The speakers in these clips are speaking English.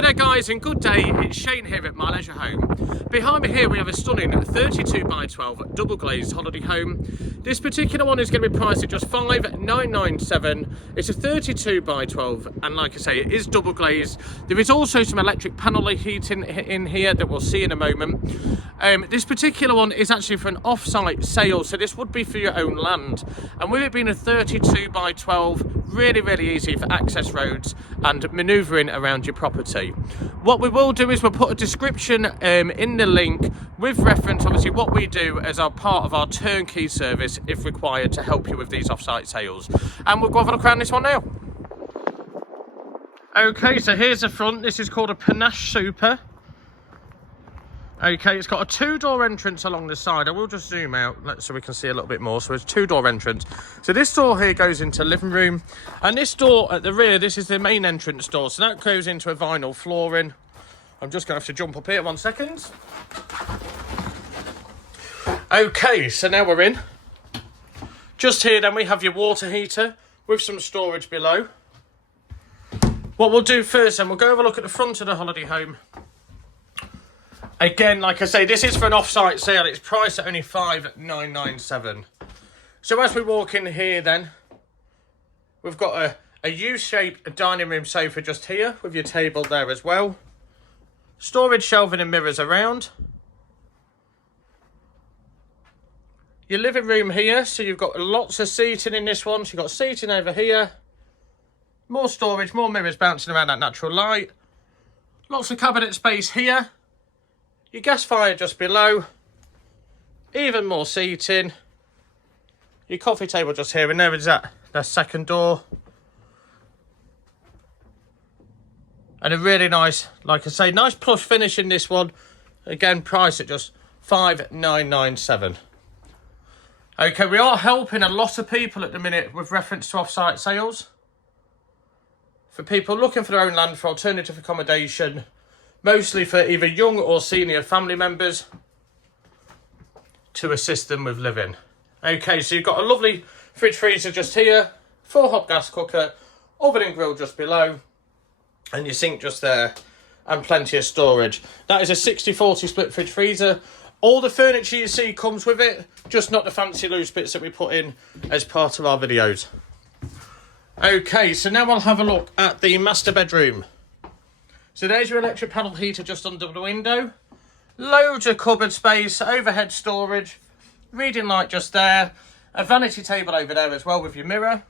Hi there guys, and good day. It's Shane here at My Leisure Home. Behind me here we have a stunning 32 by 12 double glazed holiday home. This particular one is going to be priced at just $5,997. It's a 32 by 12 and like I say, it is double glazed. There is also some electric panel heating in here that we'll see in a moment. This particular one is actually for an off-site sale, so this would be for your own land. And with it being a 32 by 12, really easy for access roads and manoeuvring around your property. What we will do is we'll put a description in the link with reference obviously what we do as our part of our turnkey service if required to help you with these off-site sales. And we'll go have a look around this one now. Okay, so here's the front. This is called a Panache Super. Okay, it's got a two-door entrance along the side. I will just zoom out so we can see a little bit more. So it's a two-door entrance. So this door here goes into living room. And this door at the rear, this is the main entrance door. So that goes into a vinyl flooring. I'm just going to have to jump up here 1 second. Okay, so now we're in. Just here then we have your water heater with some storage below. What we'll do first then, we'll go have a look at the front of the holiday home. Again, like I say, this is for an off-site sale. It's priced at only $5,997. So as we walk in here then, we've got a U-shaped dining room sofa just here with your table there as well. Storage shelving and mirrors around. Your living room here, so you've got lots of seating in this one. So you've got seating over here. More storage, more mirrors bouncing around that natural light. Lots of cabinet space here. Your gas fire just below. Even more seating. Your coffee table just here, and there is that second door. And a really nice, like I say, nice plush finish in this one. Again, priced at just $5,997. Okay, we are helping a lot of people at the minute with reference to off-site sales. For people looking for their own land for alternative accommodation. Mostly for either young or senior family members to assist them with living. Okay, so you've got a lovely fridge freezer just here, full hot gas cooker, oven and grill just below, and your sink just there, and plenty of storage. That is a 60-40 split fridge freezer. All the furniture you see comes with it, just not the fancy loose bits that we put in as part of our videos. Okay, so now I'll have a look at the master bedroom. So there's your electric panel heater just under the window. Loads of cupboard space, overhead storage, reading light just there. A vanity table over there as well with your mirror.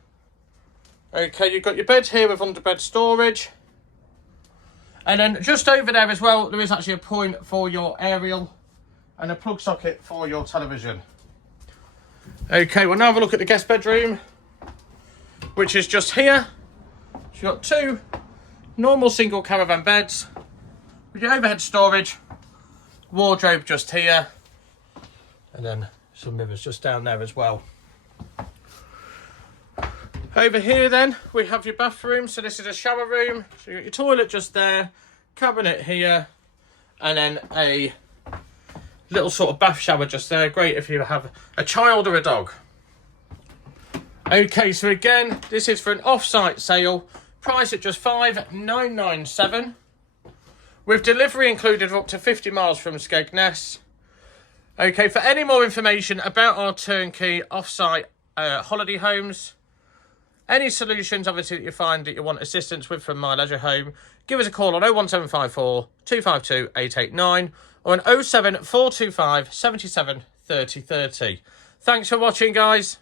Okay, you've got your bed here with underbed storage. And then just over there as well, there is actually a point for your aerial and a plug socket for your television. Okay, we'll now have a look at the guest bedroom, which is just here. So you've got two normal single caravan beds with your overhead storage, wardrobe just here, and then some mirrors just down there as well. Over here then we have your bathroom. So this is a shower room. So you got your toilet just there, cabinet here, and then a little sort of bath shower just there. Great if you have a child or a dog. Okay, so again, this is for an off-site sale. Price at just $5,997. With delivery included up to 50 miles from Skegness. Okay, for any more information about our turnkey off-site holiday homes, any solutions obviously that you find that you want assistance with from My Leisure Home, give us a call on 01754 252 889 or on 07425 77 30 30. Thanks for watching, guys.